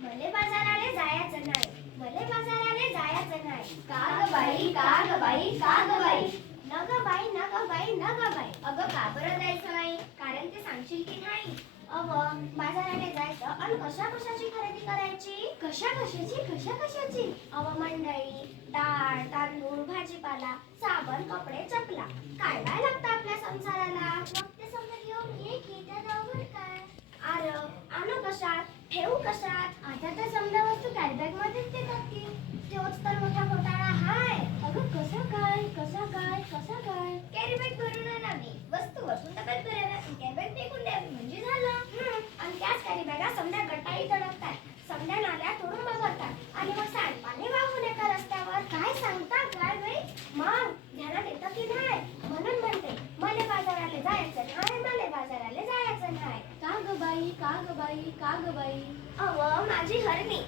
मले बाजाराले जायचं नाही. मले बाजाराले जायचं नाही. का ग बाई का ग बाई का ग बाई न ग बाई न ग बाई न ग बाई अगं का बरं जायचं नाही? कारण ते सांगशील की नाही. अव जायचं आणि कशा कशाची खरेदी करायची? कशा कशाची? कशा कशाची? अव मंडळी डाळ तांदूळ भाजीपाला साबण कपडे कशात कशात? आता तर समजा वस्तू कॅशबॅक मध्येच देतात की बाई का ग बाई का ग बाई? अव माझी हरणी.